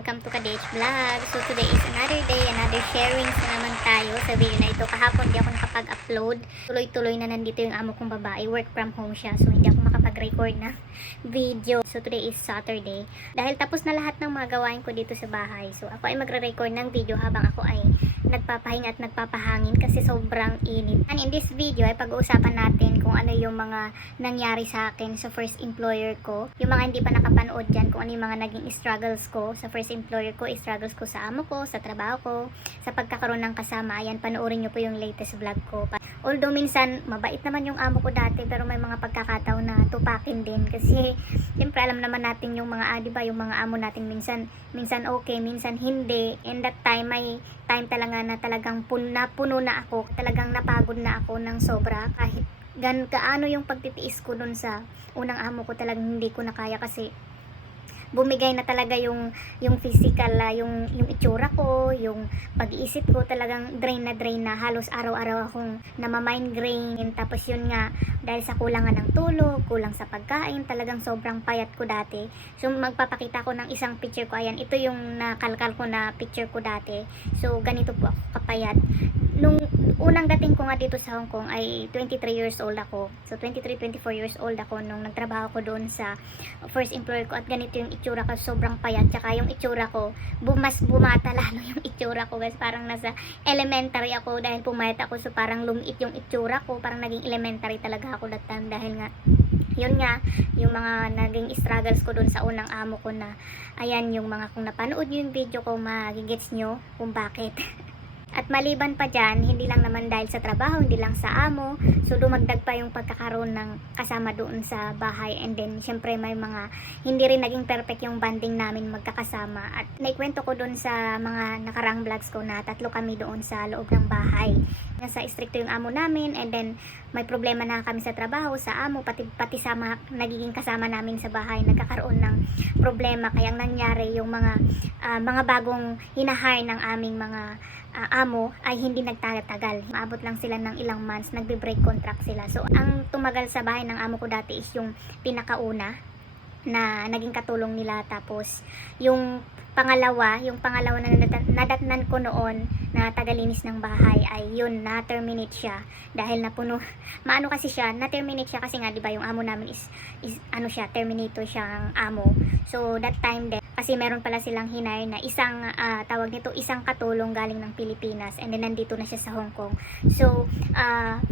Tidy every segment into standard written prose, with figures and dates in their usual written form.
Welcome to Kadej Vlog. So today is another day, another sharings na naman tayo sa video na ito. Kahapon di ako nakapag-upload. Tuloy-tuloy na nandito yung amo kong babae. Work from home siya. So hindi ako makapag-record na video. So today is Saturday. Dahil tapos na lahat ng mga gawain ko dito sa bahay. So ako ay magre-record ng video habang ako ay nagpapahinga at nagpapahangin kasi sobrang init. And in this video ay pag-uusapan natin kung ano yung mga nangyari sa akin sa first employer ko. Yung mga hindi pa nakapanood dyan, kung ano yung mga naging struggles ko sa first employer ko, struggles ko sa amo ko, sa trabaho ko, sa pagkakaroon ng kasama. Ayan, panoorin nyo po yung latest vlog ko. Although minsan, mabait naman yung amo ko dati, pero may mga pagkakataon na tupakin din. Kasi, siyempre alam naman natin yung mga, diba, yung mga amo natin minsan okay, minsan hindi. And that time, may time talaga na talagang puno na ako. Talagang napagod na ako ng sobra. Kahit gaano yung pagtitiis ko dun sa unang amo ko, talagang hindi ko na kaya kasi bumigay na talaga yung physical, yung itsura ko, yung pag-iisip ko, talagang drain na halos araw-araw akong namamigraine. Tapos yun nga, dahil sa kulangan ng tulog, kulang sa pagkain, talagang sobrang payat ko dati. So magpapakita ko ng isang picture ko. Ayan, ito yung nakalkal ko na picture ko dati. So ganito po ako kapayat. Nung unang dating ko nga dito sa Hong Kong ay 23 years old ako. So 23-24 years old ako nung nagtrabaho ko doon sa first employer ko, at ganito yung itsura ko, sobrang payat. Tsaka yung itsura ko, mas bumata lalo yung itsura ko guys. Parang nasa elementary ako dahil pumayat ako, so parang lumiit yung itsura ko. Parang naging elementary talaga ako that time dahil nga yun nga, yung mga naging struggles ko doon sa unang amo ko na, ayan, yung mga kung napanood yung video ko, magigets nyo kung bakit. At maliban pa dyan, hindi lang naman dahil sa trabaho, hindi lang sa amo, so dumagdag pa yung pagkakaroon ng kasama doon sa bahay. And then syempre may mga hindi rin naging perfect yung bonding namin magkakasama. At naikwento ko doon sa mga nakarang vlogs ko na tatlo kami doon sa loob ng bahay. Nasa stricto yung amo namin, and then may problema na kami sa trabaho, sa amo, pati sa mga nagiging kasama namin sa bahay, nagkakaroon ng problema. Kaya nangyari yung mga bagong hinahire ng aming mga amo ay hindi nagtatagal. Maabot lang sila ng ilang months, nagbe-break contract sila. So ang tumagal sa bahay ng amo ko dati is yung pinakauna na naging katulong nila. Tapos yung pangalawa na nadatnan ko noon na tagalinis ng bahay ay yun, na-terminate siya dahil napuno. Maano kasi siya, na-terminate siya kasi nga 'di ba yung amo namin is ano siya, terminator siyang amo. So that time din kasi meron pala silang hinire na isang tawag nito, isang katulong galing ng Pilipinas, and then nandito na siya sa Hong Kong. So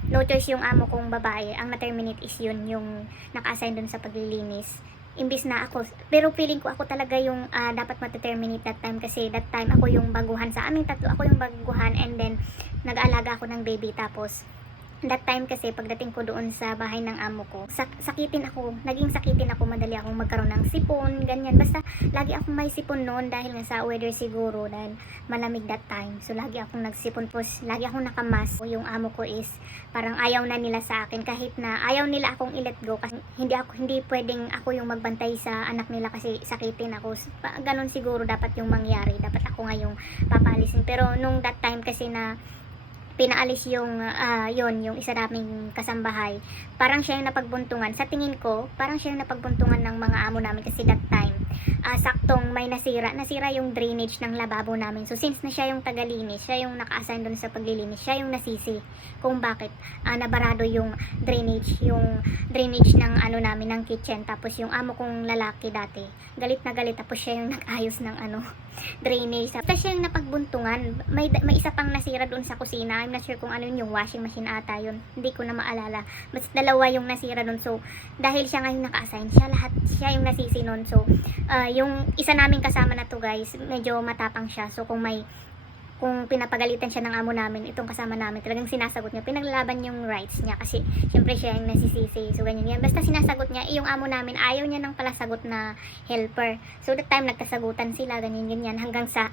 no choice yung amo kong babae, ang na-terminate is yun, yung naka-assign dun sa paglilinis. Imbis na ako, pero feeling ko ako talaga yung dapat mati-terminate that time kasi that time ako yung baguhan sa aming tatlo, ako yung baguhan, and then nag-aalaga ako ng baby. Tapos that time kasi pagdating ko doon sa bahay ng amo ko, naging sakitin ako, madali akong magkaroon ng sipon, ganyan. Basta lagi akong may sipon noon dahil nga sa weather siguro, dahil malamig that time. So lagi akong nagsipon, tapos lagi akong nakamas. Yung amo ko is parang ayaw na nila sa akin, kahit na ayaw nila akong i-let go kasi hindi pwedeng ako yung magbantay sa anak nila kasi sakitin ako. Ganon siguro dapat yung mangyari, dapat ako nga yung papalisin. Pero nung that time kasi na pinaalis yung yung isa naming kasambahay, parang siya yung napagbuntungan. Sa tingin ko, parang siya yung napagbuntungan ng mga amo namin kasi that time saktong may nasira yung drainage ng lababo namin. So since na siya yung tagalinis, siya yung naka-assign doon sa paglilinis, siya yung nasisi kung bakit nabarado yung drainage ng ano namin, ng kitchen. Tapos yung amo kong lalaki dati, galit na galit, tapos siya yung nag-ayos ng drainage. Tapos siya yung napagbuntungan. May isa pang nasira doon sa kusina. I'm not sure kung ano yun, yung washing machine ata yun, hindi ko na maalala. Basta dalawa yung nasira doon. So dahil siya nga yung naka-assign, siya yung nasisi noon. So yung isa naming kasama na to guys, medyo matapang siya. So kung pinapagalitan siya ng amo namin, itong kasama namin, talagang sinasagot niya, pinaglalaban yung rights niya kasi syempre siya yung nasisisi. So ganyan yan, basta sinasagot niya. Yung amo namin ayaw niya ng palasagot na helper. So that time nagkasagutan sila, ganyan hanggang sa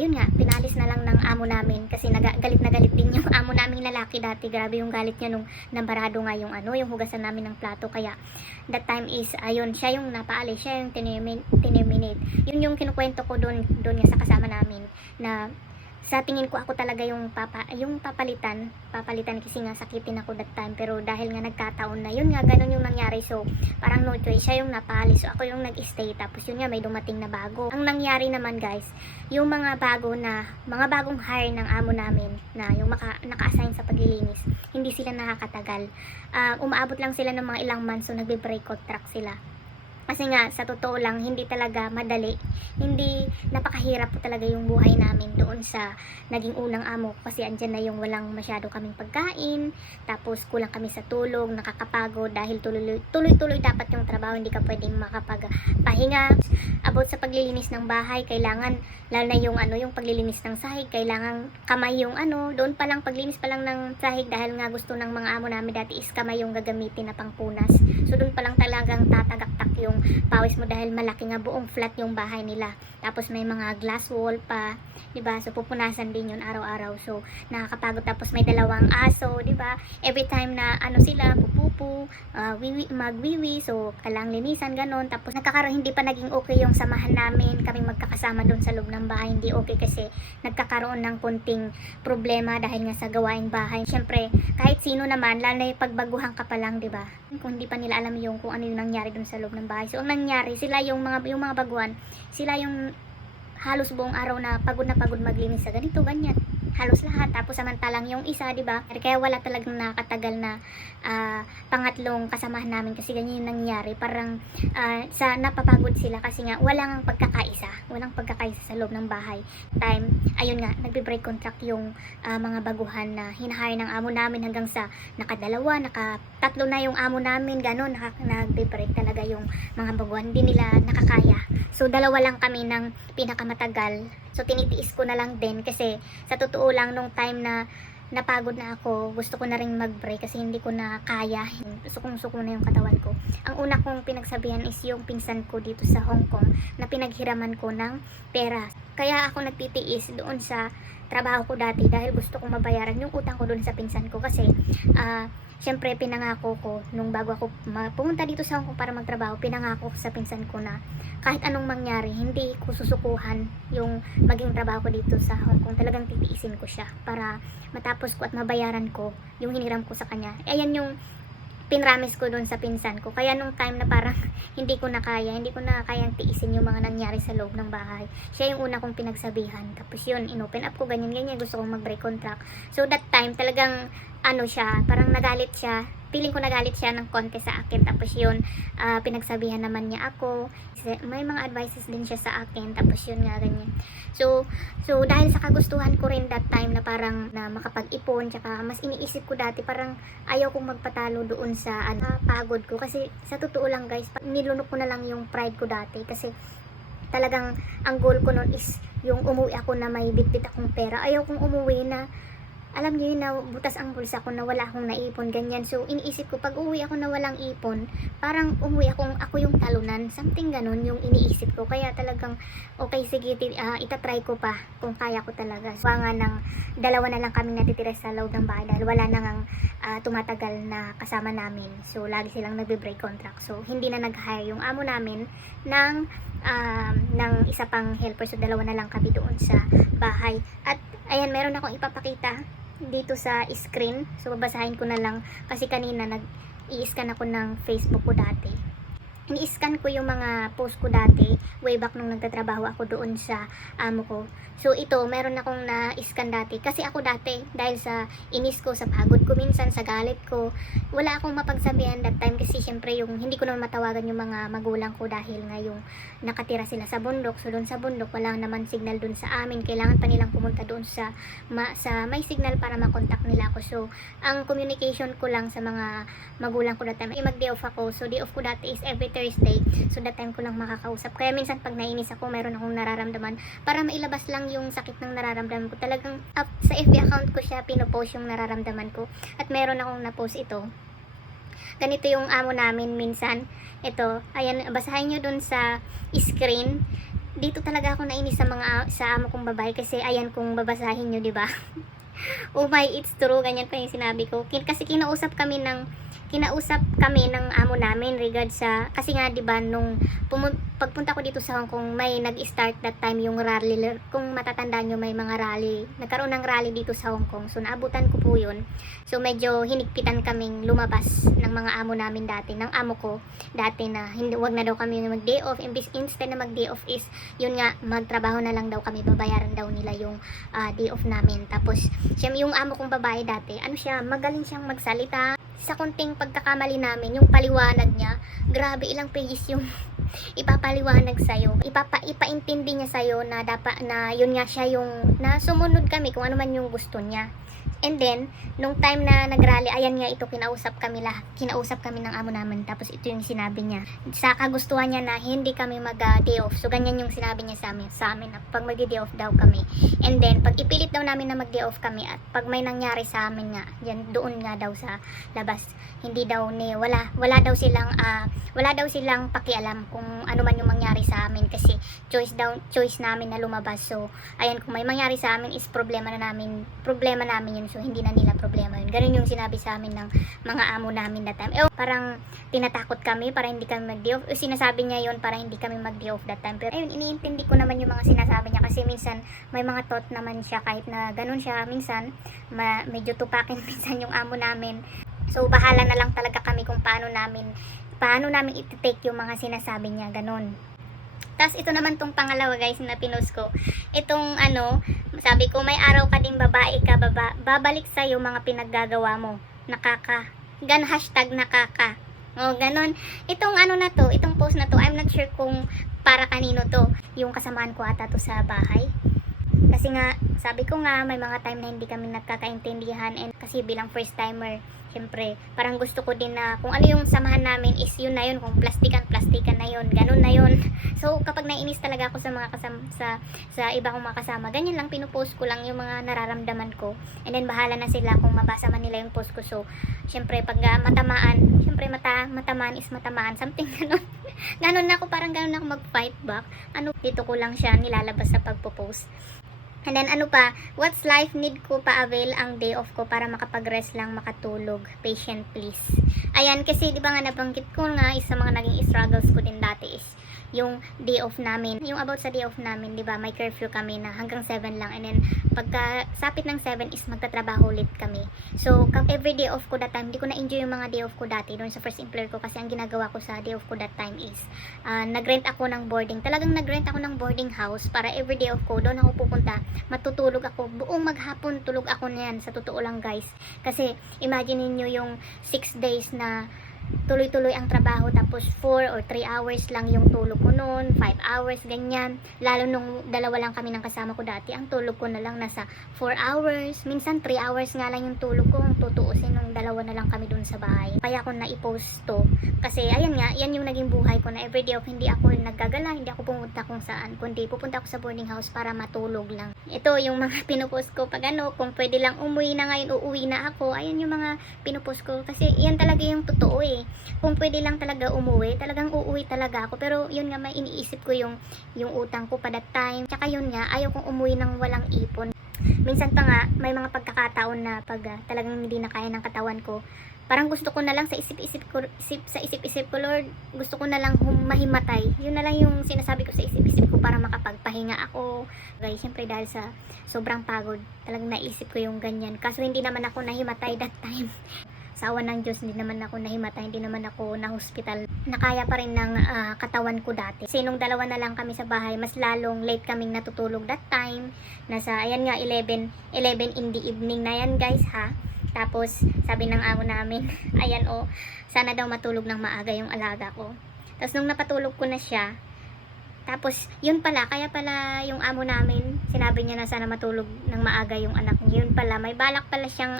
yun nga, pinalis na lang ng amo namin kasi galit na galit din yung amo naming lalaki dati. Grabe yung galit niya nung nambarado nga yung yung hugasan namin ng plato. Kaya that time is ayun, siya yung napaalis, siya yung terminate. Yun yung kinukwento ko doon nga sa kasama namin na sa tingin ko ako talaga yung papalitan kasi nga sakitin ako that time, pero dahil nga nagkataon na yun nga ganun yung nangyari, so parang no choice, siya yung napaalis, so ako yung nag-stay, tapos yun nga may dumating na bago. Ang nangyari naman guys, yung mga bagong hire ng amo namin na yung naka-assign sa paglilinis, hindi sila nakakatagal. Umaabot lang sila ng mga ilang months, so nagbe-break contract sila. Kasi nga, sa totoo lang, hindi talaga madali. Hindi, napakahirap po talaga yung buhay namin doon sa naging unang amo. Kasi andyan na yung walang masyado kaming pagkain, tapos kulang kami sa tulog, nakakapagod dahil tuloy-tuloy dapat yung trabaho, hindi ka pwedeng makapagpahinga. About sa paglilinis ng bahay, kailangan, lalo na yung paglilinis ng sahig, kailangan kamay yung doon pa lang, paglinis pa lang ng sahig, dahil nga gusto ng mga amo namin dati is kamay yung gagamitin na pangpunas. So doon pa lang talagang tatagaktak yung pawis mo dahil malaki nga, buong flat yung bahay nila. Tapos may mga glass wall pa, 'di ba? So pupunasan din 'yun araw-araw. So nakakapagod, tapos may dalawang aso, 'di ba? Every time na sila pupupu, magwiwi, so kailangang linisan ganon. Tapos hindi pa naging okay yung samahan namin, kaming magkakasama doon sa loob ng bahay. Hindi okay kasi nagkakaroon ng konting problema dahil nga sa gawaing bahay. Syempre, kahit sino naman, lalo na yung pagbaguhan ka pa lang, 'di ba? Kung hindi pa nila alam yung kung ano yung nangyari doon sa loob ng bahay. So ang nangyari, sila yung mga baguhan, sila yung halos buong araw na pagod maglinis sa ganito, ganyan. Halos lahat. Tapos samantalang yung isa, 'di ba? Kaya wala talagang nakatagal na pangatlong kasamahan namin kasi ganyan yung nangyari. Parang napapagod sila kasi nga walang pagkakaisa sa loob ng bahay. Ayun nga, nagbe-break contract yung mga baguhan na hinahire ng amo namin, hanggang sa nakadalawa, nakatatlo na yung amo namin, ganun, nagbe-break talaga yung mga baguhan, hindi nila nakakaya. So dalawa lang kami ng pinakamatagal. So tinitiis ko na lang din kasi sa totoo lang, nung time na napagod na ako, gusto ko na rin mag-break kasi hindi ko na kaya. Sukong-suko na yung katawan ko. Ang una kong pinagsabihan is yung pinsan ko dito sa Hong Kong na pinaghiraman ko ng pera. Kaya ako nagtitiis doon sa trabaho ko dati dahil gusto kong mabayaran yung utang ko doon sa pinsan ko kasi syempre pinangako ko nung bago ako pumunta dito sa Hong Kong para magtrabaho, pinangako ko sa pinsan ko na kahit anong mangyari, hindi ko susukuhan yung maging trabaho ko dito sa Hong Kong. Talagang titiisin ko siya para matapos ko at mabayaran ko yung hiniram ko sa kanya. Ayan yung pinramis ko doon sa pinsan ko. Kaya nung time na parang hindi ko na kayang tiisin yung mga nangyari sa loob ng bahay, siya yung una kong pinagsabihan. Tapos yun, inopen up ko, ganyan, gusto kong mag-break contract. So that time, talagang siya, parang nagalit siya. Feeling ko nagalit siya ng konti sa akin. Tapos yun, pinagsabihan naman niya ako. May mga advices din siya sa akin. Tapos yun nga, ganyan. So dahil sa kagustuhan ko rin that time na parang na makapag-ipon, tsaka mas iniisip ko dati, parang ayaw kong magpatalo doon sa pagod ko. Kasi sa totoo lang guys, nilunok ko na lang yung pride ko dati. Kasi talagang ang goal ko noon is yung umuwi ako na may bitbit akong pera. Ayaw kong umuwi na alam niyo yun, na butas ang bulsa ko, na wala akong naipon, ganyan. So iniisip ko, pag uwi ako na walang ipon, parang umuwi ako yung talunan, something ganun yung iniisip ko. Kaya talagang okay, sige, itatry ko pa kung kaya ko talaga. So nga ng dalawa na lang kami natitira sa loob ng bahay dahil wala na ngang tumatagal na kasama namin. So lagi silang nagbe-break contract. So hindi na nag-hire yung amo namin ng isa pang helper. So dalawa na lang kami doon sa bahay. At ayan, meron akong ipapakita dito sa screen. So babasahin ko na lang kasi kanina nag-i-scan ako ng Facebook ko dati. Ini-scan ko yung mga post ko dati way back nung nagtatrabaho ako doon sa amo ko. So ito, meron akong na-scan dati kasi ako dati, dahil sa inis ko, sa pagod ko minsan, sa galit ko, wala akong mapagsabihan that time kasi syempre yung hindi ko naman matawagan yung mga magulang ko dahil nga yung nakatira sila sa bundok. So doon sa bundok wala naman signal doon sa amin, kailangan pa nilang pumunta doon sa may signal para makontak nila ako. So ang communication ko lang sa mga magulang ko that time ay mag-day off ako. So day off ko dati is every Thursday. So that time ko lang makakausap. Kaya minsan pag nainis ako, meron akong nararamdaman, para mailabas lang yung sakit ng nararamdaman ko, talagang sa FB account ko siya pinopost yung nararamdaman ko. At meron akong na-post ito. Ganito yung amo namin minsan. Ito, ayan, basahin nyo dun sa screen. Dito talaga ako nainis sa amo kong babae kasi ayan, kung babasahin nyo, 'di ba? Oh my, it's true. Ganyan pa yung sinabi ko. Kasi kinausap kami ng amo namin regard sa, kasi nga 'di ba nung pagpunta ko dito sa Hong Kong, may nag-start that time yung rally. Kung matatandaan nyo, may mga rally, nagkaroon ng rally dito sa Hong Kong, so naabutan ko po yun. So medyo hinigpitan kaming lumabas ng mga amo namin dati, ng amo ko dati, na hindi, wag na daw kami mag day off. Instead na mag day off is yun nga, magtrabaho na lang daw kami, babayaran daw nila yung day off namin. Tapos siya, yung amo kong babae dati, ano siya, magaling siyang magsalita. Sa konting pagkakamali namin, yung paliwanag niya, grabe, ilang pages yung ipapaliwanag sa'yo. Ipaintindi niya sa'yo na dapat na yun nga siya yung na sumunod kami kung ano man yung gusto niya. And then, nung time na nagrally, ayan nga ito, kinausap kami ng amo namin. Tapos ito yung sinabi niya. Sa kagustuhan niya na hindi kami mag-day off. So, ganyan yung sinabi niya sa amin na pag mag-day off daw kami. And then, pag ipilit daw namin na mag-day off kami, at pag may nangyari sa amin nga, yan, doon nga daw sa labas, hindi daw wala daw silang pakialam kung ano man yung mangyari sa amin, kasi choice namin na lumabas. So, ayan, kung may mangyari sa amin is problema namin yun. So, hindi na nila problema yun. Ganun yung sinabi sa amin ng mga amo namin that time. Parang tinatakot kami para hindi kami mag-day off. Sinasabi niya yun para hindi kami mag-day off that time. Pero ayun, iniintindi ko naman yung mga sinasabi niya, kasi minsan may mga thought naman siya, kahit na ganun siya. Minsan, medyo tupakin minsan yung amo namin. So, bahala na lang talaga kami kung paano namin iti-take yung mga sinasabi niya. Ganun. Tapos ito naman tong pangalawa guys na pinost ko. Itong sabi ko, may araw ka ding babae ka, babalik sa'yo mga pinaggagawa mo. Hashtag nakaka. O, ganon. Itong na to, itong post na to, I'm not sure kung para kanino to. Yung kasamaan ko ata to sa bahay. Kasi nga, sabi ko nga, may mga time na hindi kami nagkakaintindihan, and kasi bilang first timer, syempre, parang gusto ko din na kung ano yung samahan namin is yun na yun, kung plastikan na yun, ganun na yun. So, kapag naiinis talaga ako sa mga kasama, sa iba kong mga kasama, ganyan lang, pinupost ko lang yung mga nararamdaman ko, and then bahala na sila kung mabasa man nila yung post ko. So, syempre, pag matamaan, syempre matamaan is matamaan, something ganun. Ganun na ako, parang ganun na ako mag-fight back. Dito ko lang siya nilalabas sa pagpo-post. And then what's life, need ko pa-avail ang day off ko para makapag-rest lang, makatulog. Patient please. Ayan, kasi di ba nga nabanggit ko nga, isa mga naging struggles ko din dati is yung day off namin. Yung about sa day off namin, di ba, may curfew kami na hanggang 7 lang. And then, pagka sapit ng 7 is magtatrabaho ulit kami. So, every day off ko that time, di ko na-enjoy yung mga day off ko dati doon sa first employer ko, kasi ang ginagawa ko sa day off ko that time is, nag-rent ako ng boarding. Talagang nag-rent ako ng boarding house para every day off ko, doon ako pupunta, matutulog ako. Buong maghapon, tulog ako na yan. Sa totoo lang guys. Kasi, imagine niyo yung 6 days na tuloy-tuloy ang trabaho, tapos 4 or 3 hours lang yung tulog ko noon, 5 hours, ganyan. Lalo nung dalawa lang kami ng kasama ko dati, ang tulog ko na lang nasa 4 hours, minsan 3 hours nga lang yung tulog ko, kung tutuusin nung dalawa na lang kami dun sa bahay. Kaya ako na-post to, kasi ayan nga, yan yung naging buhay ko, na everyday off, hindi ako naggagala, hindi ako pumunta kung saan, kundi pupunta ako sa boarding house para matulog lang. Ito yung mga pinupost ko pag kung pwede lang umuwi na ngayon, uuwi na ako. Ayan yung mga pinupost ko, kasi yan talaga yung totoo eh. Kung pwede lang talaga umuwi, talagang uuwi talaga ako. Pero yun nga, may iniisip ko yung utang ko pa that time. Tsaka yun nga, ayaw kong umuwi ng walang ipon. Minsan pa nga, may mga pagkakataon na pag talagang hindi na kaya ng katawan ko, parang gusto ko na lang sa isip-isip ko, Lord, gusto ko na lang mahimatay. Yun na lang yung sinasabi ko sa isip-isip ko para makapagpahinga ako. Guys, syempre dahil sa sobrang pagod, talagang naisip ko yung ganyan. Kaso hindi naman ako nahimatay that time. Sa awa ng Diyos, hindi naman ako nahimatay, hindi naman ako na-hospital. Nakaya pa rin ng katawan ko dati. Kasi nung dalawa na lang kami sa bahay, mas lalong late kaming natutulog that time. Nasa, ayan nga, 11 in the evening na yan guys ha. Tapos, sabi ng amo namin, ayan sana daw matulog ng maaga yung alaga ko. Tapos nung napatulog ko na siya, tapos, yun pala, kaya pala yung amo namin, sinabi niya na sana matulog ng maaga yung anak niya. Yun pala, may balak pala siyang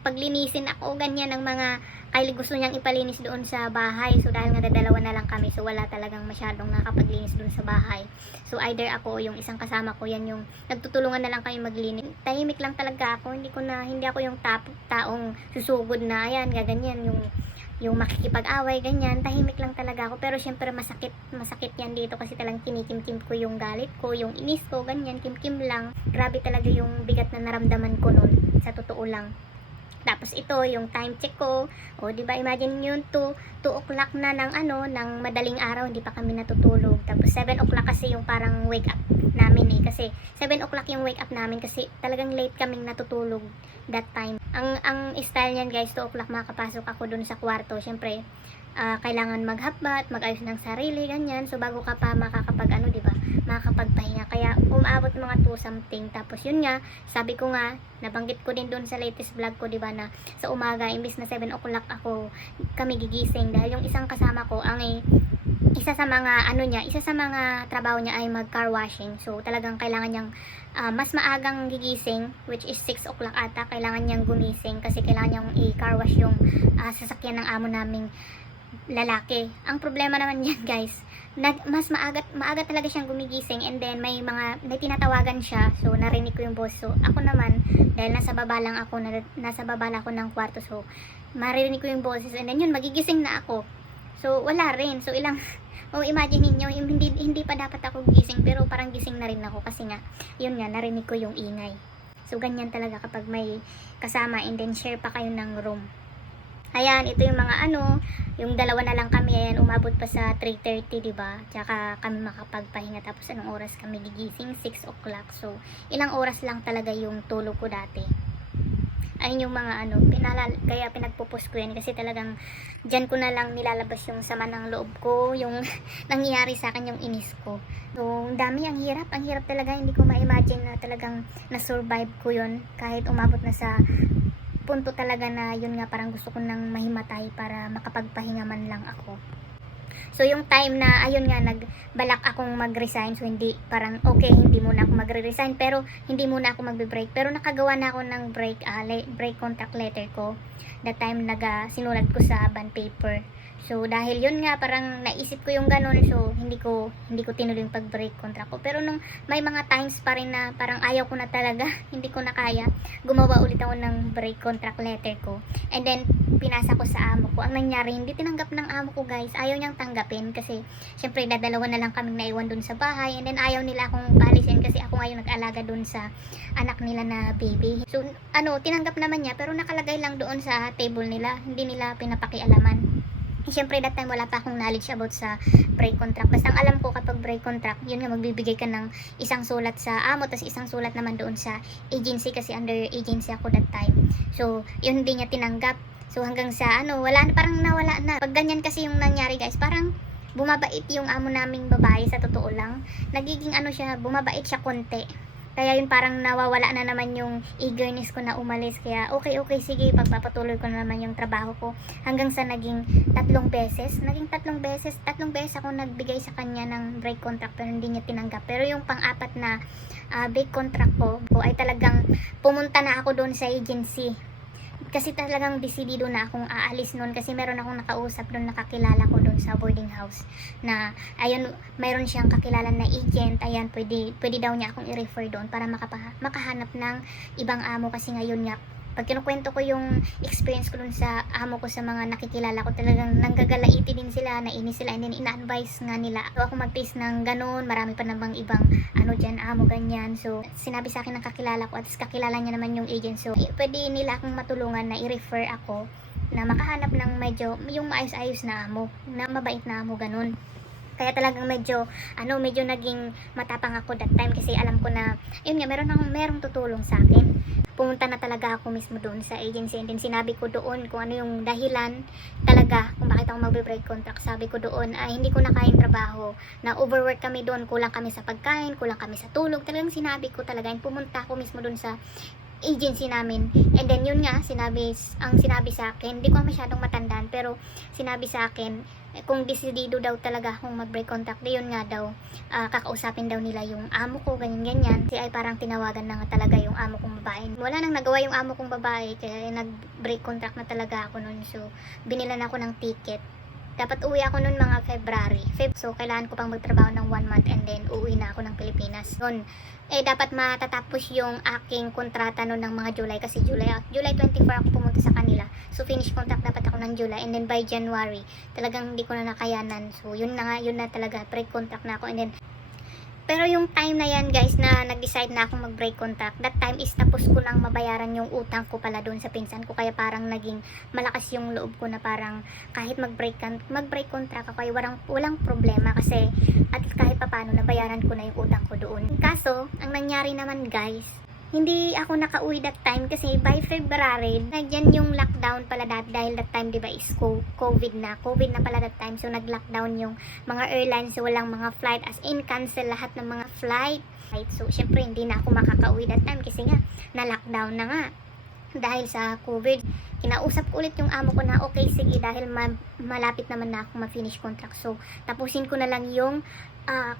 paglinisin ako, ganyan ng mga, kaya gusto niyang ipalinis doon sa bahay. So, dahil nga dadalawa na lang kami, so wala talagang masyadong nakapaglinis doon sa bahay. So, either ako o yung isang kasama ko, yan yung nagtutulungan na lang kami maglinis. Tahimik lang talaga ako, hindi ako yung taong susugod na, ayan, gaganyan, yung makikipag-away, ganyan. Tahimik lang talaga ako. Pero syempre masakit yan dito kasi talagang kinikimkim ko yung galit ko, yung inis ko, ganyan, kimkim lang. Grabe talaga yung bigat na naramdaman ko nun, sa totoo lang. Tapos ito, yung time check ko. O, di ba imagine yun, 2 o'clock na ng ng madaling araw, hindi pa kami natutulog. Tapos 7 o'clock kasi yung parang wake up namin kasi 7 o'clock yung wake up namin kasi talagang late kaming natutulog that time. Ang style niyan guys, 2 o'clock makakapasok ako dun sa kwarto. Syempre, kailangan maghapbat, mag-ayos ng sarili, ganyan. So bago ka pa makakapag di ba, makakapagpahinga. Kaya umaabot mga 2 something. Tapos yun nga, sabi ko nga, nabanggit ko din doon sa latest vlog ko, di ba, na sa umaga imbis na 7 o'clock kami gigising dahil yung isang kasama ko isa sa mga trabaho niya ay mag car washing. So talagang kailangan niyang mas maagang gigising, which is 6 o'clock ata, kailangan niyang gumising kasi kailangan niyang i-car wash yung sasakyan ng amo naming lalaki. Ang problema naman yan guys, mas maaga talaga siyang gumigising, and then may tinatawagan siya. So narinig ko yung boss. So ako naman, dahil nasa baba lang ako ng kwarto, so maririnig ko yung boses, and then yun, magigising na ako. So wala rin. So imagine niyo, hindi pa dapat ako gising, pero parang gising na rin ako kasi nga yun nga, narinig ko yung ingay. So ganyan talaga kapag may kasama and then share pa kayo ng room. Ayan, ito yung mga yung dalawa na lang kami. Ayan, umabot pa sa 3:30, diba? Tsaka kami makapagpahinga. Tapos anong oras kami gigising? 6 o'clock. So, ilang oras lang talaga yung tulog ko dati. Ayun yung mga kaya pinagpupus ko yan kasi talagang dyan ko na lang nilalabas yung sama ng loob ko, yung nangyayari sa akin, yung inis ko. So, ang hirap talaga. Hindi ko ma-imagine na talagang na-survive ko yun kahit umabot na sa punto talaga na yun nga, parang gusto ko nang mahimatay para makapagpahinga man lang ako. So yung time na ayun nga, nagbalak akong mag-resign, so hindi muna ako magre-resign, pero hindi muna ako magbe-break, pero nakagawa na ako ng break contract letter ko that time, sinulat ko sa bond paper. So dahil yun nga, parang naisip ko yung ganun, so hindi ko tinuloy yung pag-break contract ko. Pero nung may mga times pa rin na parang ayaw ko na talaga, hindi ko na kaya, gumawa ulit ako ng break contract letter ko. And then pinasa ko sa amo ko. Ang nangyari, hindi tinanggap ng amo ko guys. Ayaw niyang tanggapin kasi syempre dadalawa na lang kaming naiwan dun sa bahay, and then ayaw nila akong palisin kasi ako ngayon nag-alaga dun sa anak nila na baby. So tinanggap naman niya, pero nakalagay lang doon sa table nila, hindi nila pinapakialaman. Siyempre that time wala pa akong knowledge about sa break contract. Basta ang alam ko, kapag break contract, yun nga, magbibigay ka ng isang sulat sa amo, tapos isang sulat naman doon sa agency kasi under agency ako that time. So yun, hindi niya tinanggap. So hanggang sa parang nawala na. Pag ganyan kasi yung nangyari guys, parang bumabait yung amo naming babae, sa totoo lang. Nagiging bumabait siya konti. Kaya yun, parang nawawala na naman yung eagerness ko na umalis. Kaya okay, sige, pagpapatuloy ko na naman yung trabaho ko. Hanggang sa naging 3 beses. Tatlong beses ako nagbigay sa kanya ng break contract, pero hindi niya tinanggap. Pero yung pang-apat na break contract ko ay talagang pumunta na ako doon sa agency. Kasi talagang decidido na akong aalis noon kasi meron akong nakausap doon, nakakilala ko doon sa boarding house na ayun, mayroon siyang kakilala na agent. Ayan, pwede daw niya akong i-refer doon para makahanap ng ibang amo. Kasi ngayon nga, pag kinukwento ko yung experience ko dun sa amo ko, sa mga nakikilala ko, talagang nanggagalaiti din sila, nainis sila, and then ina-advise nga nila ako mag-taste ng ganun. Marami pa namang ibang dyan, amo, ganyan. So sinabi sa akin ng kakilala ko, at kakilala niya naman yung agent, so pwede nila akong matulungan na i-refer ako na makahanap ng medyo yung maayos-ayos na amo, na mabait na amo, ganun. Kaya talagang medyo naging matapang ako that time kasi alam ko na yun nga, merong tutulong sa akin. Pumunta na talaga ako mismo doon sa agency, and then sinabi ko doon kung ano yung dahilan talaga kung bakit ako magbe-break contract. Sabi ko doon ay hindi ko na kayang trabaho, na overwork kami doon, kulang kami sa pagkain, kulang kami sa tulog. Talagang sinabi ko talaga, and pumunta ako mismo doon sa agency namin. And then yun nga, sinabi sa akin, hindi ko masyadong matandaan, pero sinabi sa akin kung decidido daw talaga akong mag-break contract, yun nga daw, kakausapin daw nila yung amo ko, ganyan. Kasi ay parang tinawagan na nga talaga yung amo kong babae. Wala nang nagawa yung amo kong babae, kaya nag-break contract na talaga ako nun. So binilan ako ng ticket. Dapat uwi ako noon mga February. So, kailangan ko pang magtrabaho ng 1 month and then uuwi na ako ng Pilipinas. Noon, dapat matatapos yung aking kontrata noon ng mga July kasi July 24 ako pumunta sa kanila. So, finish contract dapat ako ng July and then by January, talagang hindi ko na nakayanan. So, yun na talaga, pre-contract na ako and then pero yung time na yan guys na nag-decide na akong mag-break contract, that time is tapos ko nang mabayaran yung utang ko pala doon sa pinsan ko. Kaya parang naging malakas yung loob ko na parang kahit mag-break contract ako ay walang problema kasi at kahit papaano nabayaran ko na yung utang ko doon. Kaso, ang nangyari naman guys, hindi ako nakauwi that time kasi by February, nagyan yung lockdown pala dahil that time diba is COVID na pala that time. So nag-lockdown yung mga airlines, so walang mga flight, as in cancel lahat ng mga flight. So syempre hindi na ako makakauwi that time kasi nga na-lockdown na nga dahil sa COVID. Kinausap ko ulit yung amo ko na okay sige dahil malapit naman na ako ma-finish contract. So tapusin ko na lang yung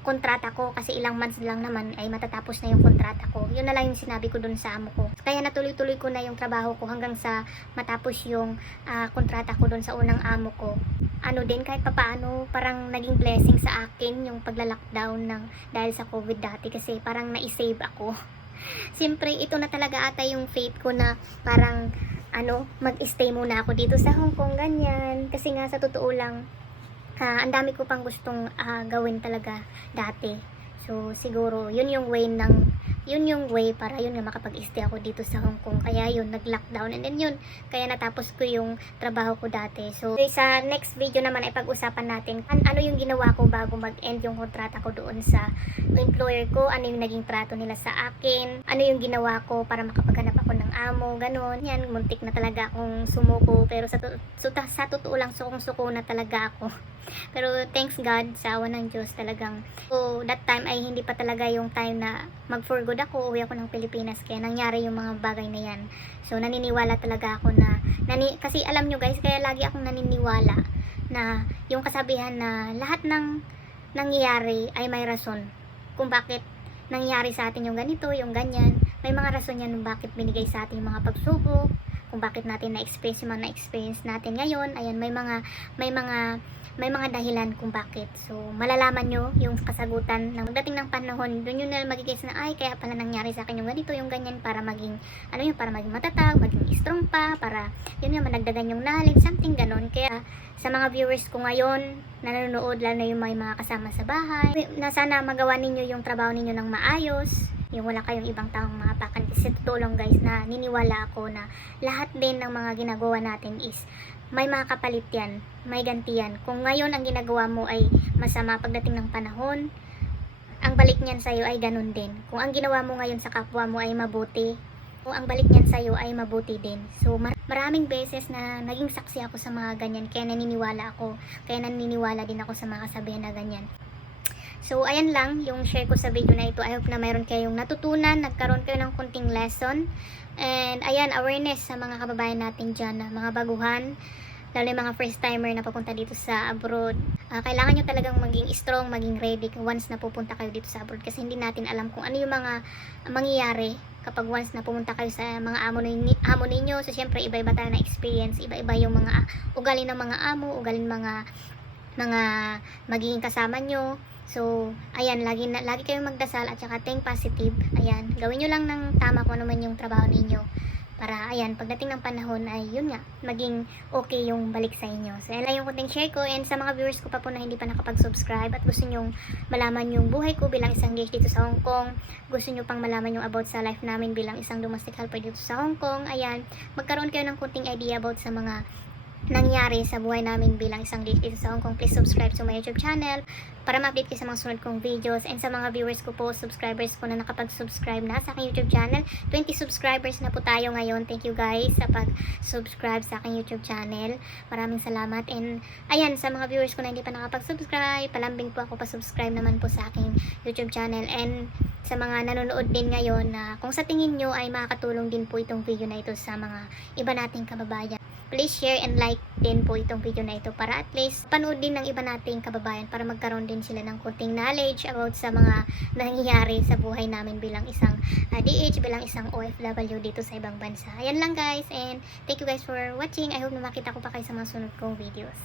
kontrata ko kasi ilang months lang naman ay matatapos na yung kontrata ko. Yun na lang yung sinabi ko dun sa amo ko. Kaya natuloy-tuloy ko na yung trabaho ko hanggang sa matapos yung kontrata ko dun sa unang amo ko. Ano din kahit papaano parang naging blessing sa akin yung pagla-lockdown dahil sa COVID dati kasi parang na-save ako. Siyempre ito na talaga ata yung fate ko na parang mag-stay muna ako dito sa Hong Kong ganyan kasi nga sa totoo lang ang dami ko pang gustong gawin talaga dati. So siguro yun yung way para yun nga makapag-stay ako dito sa Hong Kong. Kaya yun nag-lockdown and then yun kaya natapos ko yung trabaho ko dati. So sa next video naman ay pag-usapan natin ano yung ginawa ko bago mag-end yung kontrata ko doon sa employer ko, ano yung naging trato nila sa akin, ano yung ginawa ko para makapaghanap ako ng amo, ganon. Yan, muntik na talaga akong sumuko pero sa totoo lang sukong-suko na talaga ako. Pero thanks God sa awa ng Diyos talagang. So that time ay hindi pa talaga yung time na mag-for good ako, uwi ako ng Pilipinas kaya nangyari yung mga bagay na yan. So naniniwala talaga ako na kasi alam nyo guys, kaya lagi akong naniniwala na yung kasabihan na lahat ng nangyayari ay may rason kung bakit nangyari sa atin yung ganito, yung ganyan. May mga rason yan kung bakit binigay sa atin yung mga pagsubok, kung bakit natin na-experience yung mga na-experience natin ngayon. Ayan, may mga dahilan kung bakit. So, malalaman nyo yung kasagutan ng pagdating ng panahon. Doon yun na magigis na, ay, kaya pala nangyari sa akin yung ganito, yung ganyan, para maging, para maging matatag, maging strong pa, para, yun nga, managdagan yung knowledge, something ganon. Kaya, sa mga viewers ko ngayon, na nanonood, lalo na yung mga kasama sa bahay, na sana magawa ninyo yung trabaho ninyo ng maayos, yung wala kayong ibang taong maapakan. Kasi tutulong guys na niniwala ako na lahat din ng mga ginagawa natin is may mga kapalit yan, may ganti yan. Kung ngayon ang ginagawa mo ay masama pagdating ng panahon, ang balik niyan sa'yo ay ganun din. Kung ang ginawa mo ngayon sa kapwa mo ay mabuti, kung ang balik niyan sa'yo ay mabuti din. So maraming beses na naging saksi ako sa mga ganyan, kaya naniniwala din ako sa mga kasabihan na ganyan. So ayan lang yung share ko sa video na ito. I hope na mayroon kayong natutunan, nagkaroon kayo ng kunting lesson. And ayan, awareness sa mga kababayan natin dyan, mga baguhan, lalo yung mga first timer na papunta dito sa abroad. Kailangan nyo talagang maging strong, maging ready once na pupunta kayo dito sa abroad kasi hindi natin alam kung ano yung mga mangyayari kapag once na pumunta kayo sa mga amo ninyo. So syempre iba-iba tayo na experience, iba-iba yung mga ugali ng mga amo, ugali ng mga magiging kasama nyo. So, ayan, lagi kayong magdasal at saka think positive. Ayan, gawin nyo lang ng tama kung ano man yung trabaho ninyo. Para, ayan, pagdating ng panahon ay, yun nga, maging okay yung balik sa inyo. So, ayan lang yung kunting share ko. And sa mga viewers ko pa po na hindi pa nakapag-subscribe at gusto nyong malaman yung buhay ko bilang isang guest dito sa Hong Kong, gusto nyo pang malaman yung about sa life namin bilang isang domestic helper dito sa Hong Kong, ayan, magkaroon kayo ng kunting idea about sa mga nangyari sa buhay namin bilang isang date dito sa Hong Kong, please subscribe to my YouTube channel para ma-update kayo sa mga sunod kong videos. And sa mga viewers ko po, subscribers ko na nakapag-subscribe na sa aking YouTube channel, 20 subscribers na po tayo ngayon. Thank you guys sa pag-subscribe sa aking YouTube channel. Maraming salamat. And ayan, sa mga viewers ko na hindi pa nakapag-subscribe, palambing po ako, pa-subscribe naman po sa aking YouTube channel. And sa mga nanonood din ngayon na kung sa tingin nyo ay makakatulong din po itong video na ito sa mga iba nating kababayan, please share and like din po itong video na ito para at least panood din ng iba nating kababayan para magkaroon din sila ng kunting knowledge about sa mga nangyayari sa buhay namin bilang isang DH, bilang isang OFW dito sa ibang bansa. Ayan lang guys, and thank you guys for watching. I hope na makita ko pa kayo sa mga sunod kong videos.